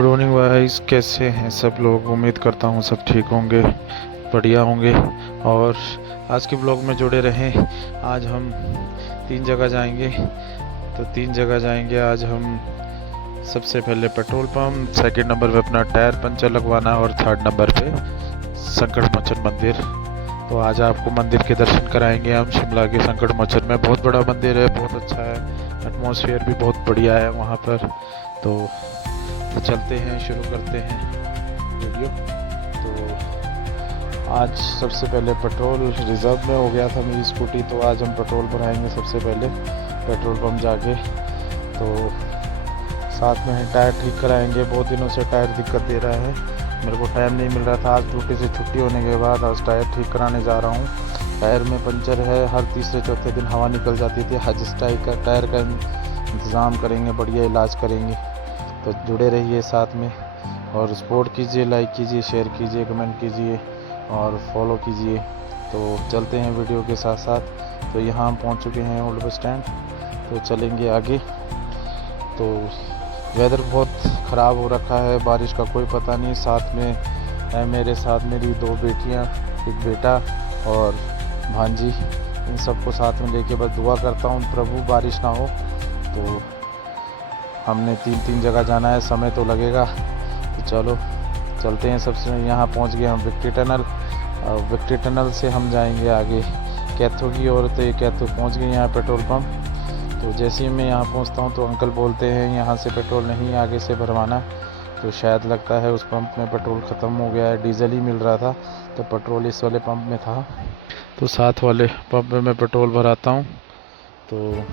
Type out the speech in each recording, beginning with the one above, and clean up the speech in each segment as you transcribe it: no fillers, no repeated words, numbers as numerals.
Good morning vice, कैसे हैं सब लोग। उम्मीद करता हूँ सब ठीक होंगे, बढ़िया होंगे और आज के ब्लॉग में जुड़े रहें। आज हम 3 जगह जाएंगे। तो 3 जगह जाएंगे आज हम। सबसे पहले पेट्रोल पंप, सेकंड नंबर पे अपना टायर पंचर लगवाना और थर्ड नंबर पे संकट मोचन मंदिर। तो आज आपको मंदिर के दर्शन कराएंगे हम। शिमला के संकट मोचन में बहुत बड़ा मंदिर है, बहुत अच्छा है, एटमॉस्फेयर भी बहुत बढ़िया है वहाँ पर। तो चलते हैं, शुरू करते हैं वीडियो। तो आज सबसे पहले पेट्रोल रिज़र्व में हो गया था मेरी स्कूटी, तो आज हम पेट्रोल भराएंगे सबसे पहले पेट्रोल पंप जाके। तो साथ में टायर ठीक कराएंगे। बहुत दिनों से टायर दिक्कत दे रहा है, मेरे को टाइम नहीं मिल रहा था। आज ड्यूटी से छुट्टी होने के बाद आज टायर ठीक कराने जा रहा हूँ। टायर में पंचर है, हर तीसरे चौथे दिन हवा निकल जाती थी। आज इस टायर का इंतज़ाम करेंगे, बढ़िया इलाज करेंगे। तो जुड़े रहिए साथ में और सपोर्ट कीजिए, लाइक कीजिए, शेयर कीजिए, कमेंट कीजिए और फॉलो कीजिए। तो चलते हैं वीडियो के साथ साथ। तो यहाँ हम पहुँच चुके हैं ओल्ड बस स्टैंड, तो चलेंगे आगे। तो वेदर बहुत ख़राब हो रखा है, बारिश का कोई पता नहीं। साथ में है मेरे साथ मेरी 2 बेटियाँ, एक बेटा और भांजी। इन सबको साथ में लेके बस दुआ करता हूँ प्रभु बारिश ना हो। तो हमने 3 जगह जाना है, समय तो लगेगा। तो चलो चलते हैं। सबसे यहाँ पहुँच गए हम विक्ट्री टनल। विक्ट्री टनल से हम जाएंगे आगे कैथो की ओर। तो ये कैथो पहुँच गए यहाँ पेट्रोल पंप। तो जैसे ही मैं यहाँ पहुँचता हूँ तो अंकल बोलते हैं यहाँ से पेट्रोल नहीं आगे से भरवाना। तो शायद लगता है उस पंप में पेट्रोल ख़त्म हो गया है, डीजल ही मिल रहा था, तो पेट्रोल इस वाले पंप में था। तो साथ वाले पंप में मैं पेट्रोल भराता हूँ। तो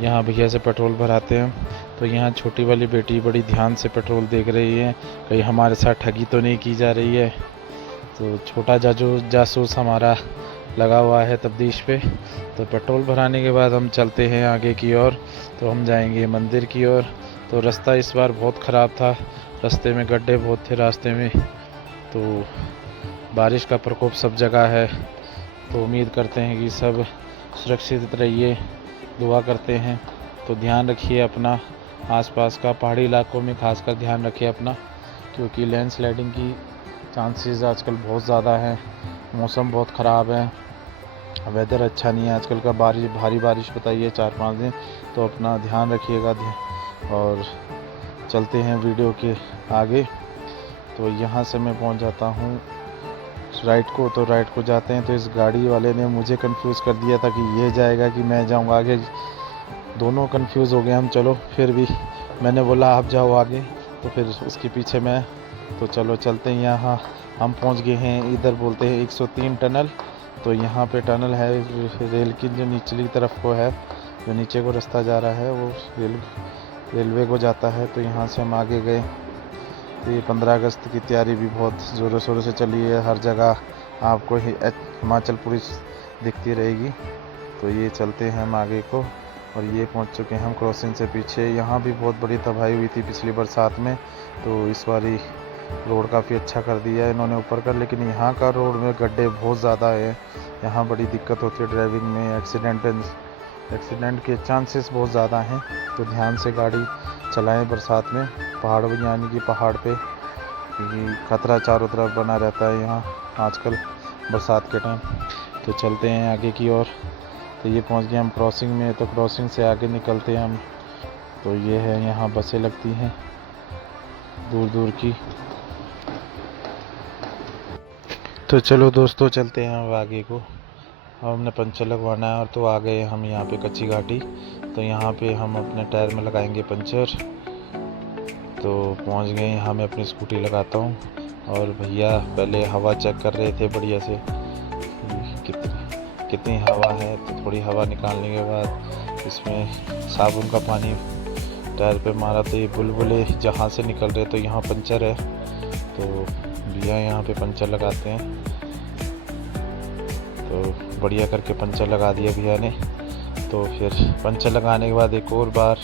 यहाँ भैया से पेट्रोल भराते हैं। तो यहाँ छोटी वाली बेटी बड़ी ध्यान से पेट्रोल देख रही है, कहीं हमारे साथ ठगी तो नहीं की जा रही है। तो छोटा जासूस हमारा लगा हुआ है तफ्तीश पे। तो पेट्रोल भराने के बाद हम चलते हैं आगे की ओर। तो हम जाएंगे मंदिर की ओर। तो रास्ता इस बार बहुत ख़राब था, रास्ते में गड्ढे बहुत थे रास्ते में। तो बारिश का प्रकोप सब जगह है। तो उम्मीद करते हैं कि सब सुरक्षित रहिए, दुआ करते हैं। तो ध्यान रखिए अपना, आसपास का पहाड़ी इलाकों में खासकर ध्यान रखिए अपना, क्योंकि लैंडस्लाइडिंग की चांसेस आजकल बहुत ज़्यादा हैं। मौसम बहुत ख़राब है, वेदर अच्छा नहीं है आजकल का। भारी बारिश बताइए 4-5 दिन। तो अपना ध्यान रखिएगा और चलते हैं वीडियो के आगे। तो यहाँ से मैं पहुँच जाता हूँ राइट को। तो राइट को जाते हैं तो इस गाड़ी वाले ने मुझे कंफ्यूज कर दिया था कि ये जाएगा कि मैं जाऊँगा आगे। दोनों कंफ्यूज हो गए हम। चलो फिर भी मैंने बोला आप जाओ आगे, तो फिर उसके पीछे मैं। तो चलो चलते हैं। यहाँ हम पहुँच गए हैं, इधर बोलते हैं 103 टनल। तो यहाँ पे टनल है रेल की, जो निचली तरफ को है, जो नीचे को रास्ता जा रहा है वो रेलवे को जाता है। तो यहाँ से हम आगे गए। तो ये 15 अगस्त की तैयारी भी बहुत ज़ोरों शोरों से चली है, हर जगह आपको हिमाचल पुलिस दिखती रहेगी। तो ये चलते हैं हम आगे को और ये पहुंच चुके हैं हम क्रॉसिंग से पीछे। यहाँ भी बहुत बड़ी तबाही हुई थी पिछली बरसात में, तो इस बारी रोड काफ़ी अच्छा कर दिया है इन्होंने ऊपर का। लेकिन यहाँ का रोड में गड्ढे बहुत ज़्यादा है, यहाँ बड़ी दिक्कत होती है ड्राइविंग में। एक्सीडेंट के चांसेस बहुत ज़्यादा हैं। तो ध्यान से गाड़ी चलाएं बरसात में, पहाड़ यानी कि पहाड़ पे, क्योंकि खतरा चारों तरफ बना रहता है यहाँ आजकल बरसात के टाइम। तो चलते हैं आगे की ओर। तो ये पहुँच गए हम क्रॉसिंग में। तो क्रॉसिंग से आगे निकलते हैं हम। तो ये है, यहाँ बसें लगती हैं दूर दूर की। तो चलो दोस्तों चलते हैं अब आगे को। हमने पंचर लगवाना है और तो आ गए हम यहाँ पे कच्ची घाटी। तो यहाँ पे हम अपने टायर में लगाएंगे पंचर। तो पहुँच गए यहाँ, मैं अपनी स्कूटी लगाता हूँ और भैया पहले हवा चेक कर रहे थे बढ़िया से कितनी हवा है। तो थोड़ी हवा निकालने के बाद इसमें साबुन का पानी टायर पे मारा, तो ये बुलबुले जहाँ से निकल रहे। तो यहाँ पंचर है, तो भैया यहाँ पे पंचर लगाते हैं। तो बढ़िया करके पंचर लगा दिया भैया ने। तो फिर पंचर लगाने के बाद एक और बार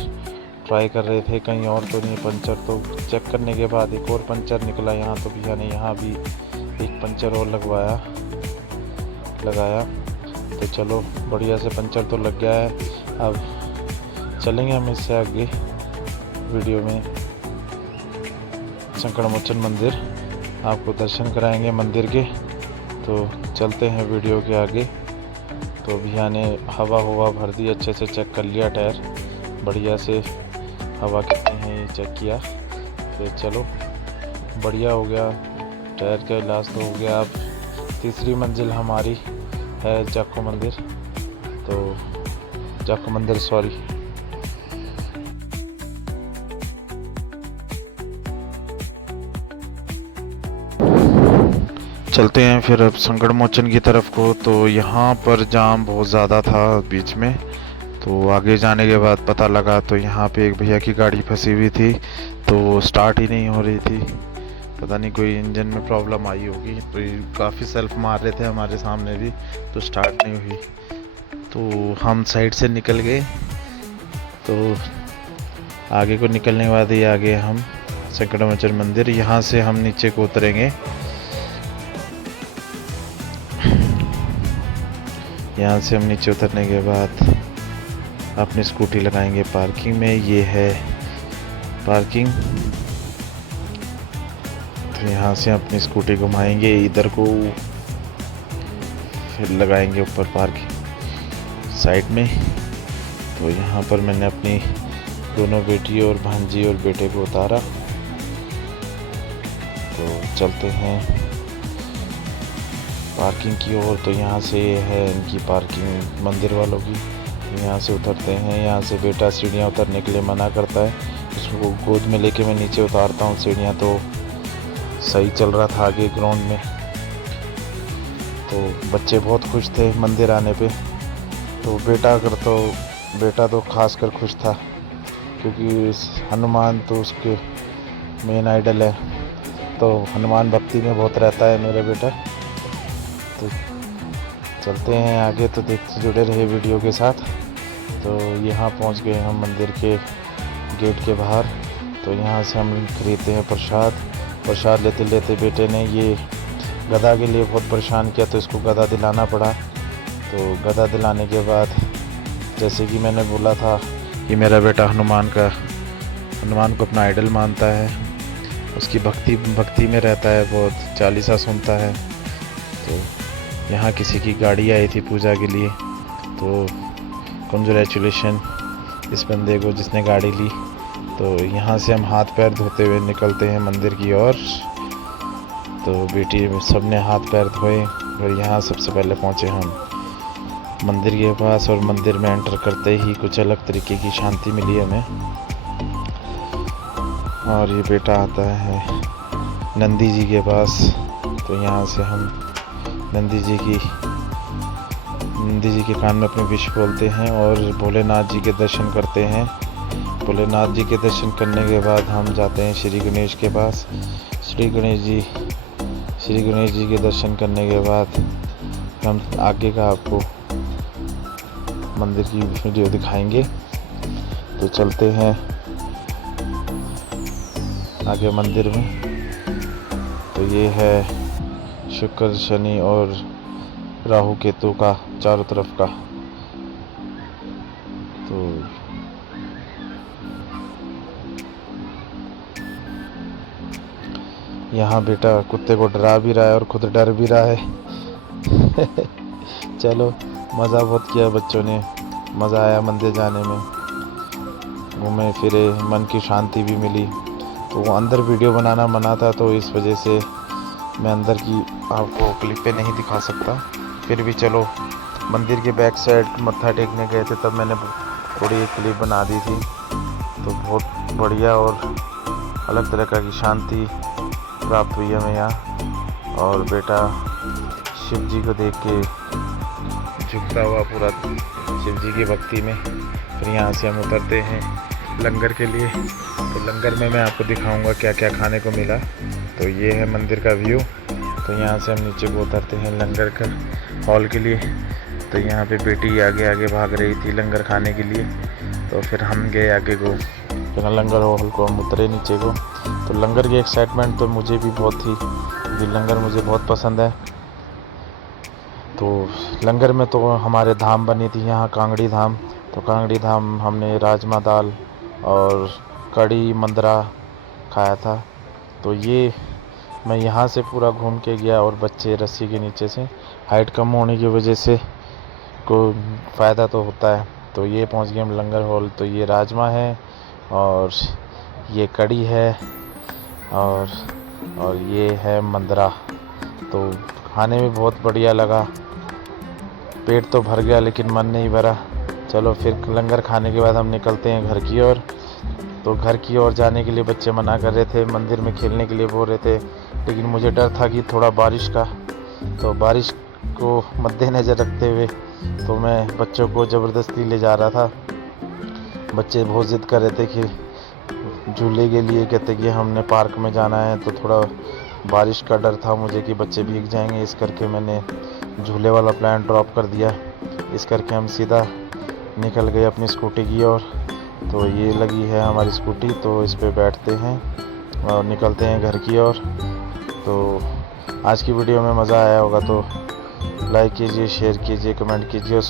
ट्राई कर रहे थे कहीं और तो नहीं पंचर। तो चेक करने के बाद एक और पंचर निकला यहाँ। तो भैया ने यहाँ भी एक पंचर और लगाया। तो चलो बढ़िया से पंचर तो लग गया है। अब चलेंगे हम इससे आगे वीडियो में। संकट मोचन मंदिर, आपको दर्शन कराएंगे मंदिर के। तो चलते हैं वीडियो के आगे। तो भैया ने हवा भर दी, अच्छे से चेक कर लिया टायर, बढ़िया से हवा कितनी है ये चेक किया। फिर चलो बढ़िया हो गया, टायर का इलाज तो हो गया। अब तीसरी मंजिल हमारी है जाखू मंदिर, तो जाखू मंदिर सॉरी। चलते हैं फिर अब संकट मोचन की तरफ को। तो यहाँ पर जाम बहुत ज़्यादा था बीच में, तो आगे जाने के बाद पता लगा तो यहाँ पे एक भैया की गाड़ी फंसी हुई थी, तो स्टार्ट ही नहीं हो रही थी। पता नहीं कोई इंजन में प्रॉब्लम आई होगी, तो काफ़ी सेल्फ मार रहे थे हमारे सामने भी, तो स्टार्ट नहीं हुई। तो हम साइड से निकल गए। तो आगे को निकलने के बाद ही आगे हम संकट मोचन मंदिर, यहाँ से हम नीचे को उतरेंगे। यहाँ से हम नीचे उतरने के बाद अपनी स्कूटी लगाएंगे पार्किंग में। ये है पार्किंग। तो यहाँ से अपनी स्कूटी घुमाएंगे इधर को, फिर लगाएंगे ऊपर पार्किंग साइड में। तो यहाँ पर मैंने अपनी दोनों बेटी और भांजी और बेटे को उतारा। तो चलते हैं पार्किंग की ओर। तो यहाँ से है इनकी पार्किंग मंदिर वालों की। यहाँ से उतरते हैं। यहाँ से बेटा सीढ़ियाँ उतरने के लिए मना करता है, उसको गोद में लेके मैं नीचे उतारता हूँ सीढ़ियाँ। तो सही चल रहा था आगे ग्राउंड में, तो बच्चे बहुत खुश थे मंदिर आने पे। तो बेटा तो खासकर खुश था, क्योंकि हनुमान तो उसके मेन आइडल है, तो हनुमान भक्ति में बहुत रहता है मेरा बेटा। तो चलते हैं आगे, तो देखते जुड़े रहे वीडियो के साथ। तो यहाँ पहुँच गए हम मंदिर के गेट के बाहर। तो यहाँ से हम खरीदते हैं प्रसाद लेते लेते बेटे ने ये गदा के लिए बहुत परेशान किया, तो इसको गदा दिलाना पड़ा। तो गदा दिलाने के बाद, जैसे कि मैंने बोला था कि मेरा बेटा हनुमान को अपना आइडल मानता है, उसकी भक्ति में रहता है, बहुत चालीसा सुनता है। तो यहाँ किसी की गाड़ी आई थी पूजा के लिए, तो कंग्रेचुलेशन इस बंदे को जिसने गाड़ी ली। तो यहाँ से हम हाथ पैर धोते हुए निकलते हैं मंदिर की ओर। तो बेटी सब ने हाथ पैर धोए और यहाँ सबसे पहले पहुँचे हम मंदिर के पास। और मंदिर में एंटर करते ही कुछ अलग तरीके की शांति मिली हमें। और ये बेटा आता है नंदी जी के पास। तो यहाँ से हम नंदी जी के कान में अपने विश बोलते हैं और भोलेनाथ जी के दर्शन करते हैं। भोलेनाथ जी के दर्शन करने के बाद हम जाते हैं श्री गणेश के पास। श्री गणेश जी के दर्शन करने के बाद हम आगे का आपको मंदिर की वीडियो दिखाएंगे। तो चलते हैं आगे मंदिर में। तो ये है शुक्र, शनि और राहु केतु का चारों तरफ का। तो यहाँ बेटा कुत्ते को डरा भी रहा है और खुद डर भी रहा है। चलो मज़ा बहुत किया बच्चों ने, मज़ा आया मंदिर जाने में, घूमे फिरे, मन की शांति भी मिली। तो वो अंदर वीडियो बनाना मना था, तो इस वजह से मैं अंदर की आपको क्लिप पे नहीं दिखा सकता। फिर भी चलो मंदिर के बैक साइड मत्था टेकने गए थे, तब मैंने थोड़ी एक क्लिप बना दी थी। तो बहुत बढ़िया और अलग तरह की शांति प्राप्त हुई हमें यहाँ। और बेटा शिव जी को देख के झुकता हुआ पूरा शिव जी की भक्ति में। फिर यहाँ से हम उतरते हैं लंगर के लिए। तो लंगर में मैं आपको दिखाऊंगा क्या क्या खाने को मिला। तो ये है मंदिर का व्यू। तो यहाँ से हम नीचे को उतरते हैं लंगर का हॉल के लिए। तो यहाँ पे बेटी आगे भाग रही थी लंगर खाने के लिए, तो फिर हम गए आगे को, फिर लंगर हॉल को हम उतरे नीचे को। तो लंगर की एक्साइटमेंट तो मुझे भी बहुत थी, क्योंकि लंगर मुझे बहुत पसंद है। तो लंगर में तो हमारे धाम बनी थी यहाँ, कांगड़ी धाम। तो कांगड़ी धाम हमने राजमा दाल और कड़ी मंदरा खाया था। तो ये मैं यहाँ से पूरा घूम के गया और बच्चे रस्सी के नीचे से, हाइट कम होने की वजह से को फ़ायदा तो होता है। तो ये पहुँच गए हम लंगर हॉल। तो ये राजमा है और ये कढ़ी है और ये है मंदरा। तो खाने में बहुत बढ़िया लगा, पेट तो भर गया लेकिन मन नहीं भरा। चलो फिर लंगर खाने के बाद हम निकलते हैं घर की ओर। तो घर की ओर जाने के लिए बच्चे मना कर रहे थे, मंदिर में खेलने के लिए बोल रहे थे, लेकिन मुझे डर था कि थोड़ा बारिश का, तो बारिश को मद्देनज़र रखते हुए तो मैं बच्चों को ज़बरदस्ती ले जा रहा था। बच्चे बहुत ज़िद कर रहे थे कि झूले के लिए, कहते कि हमने पार्क में जाना है। तो थोड़ा बारिश का डर था मुझे कि बच्चे भीग जाएंगे, इस करके मैंने झूले वाला प्लान ड्रॉप कर दिया। इस करके हम सीधा निकल गए अपनी स्कूटी की ओर। तो ये लगी है हमारी स्कूटी, तो इस पे बैठते हैं और निकलते हैं घर की ओर। तो आज की वीडियो में मज़ा आया होगा तो लाइक कीजिए, शेयर कीजिए, कमेंट कीजिए।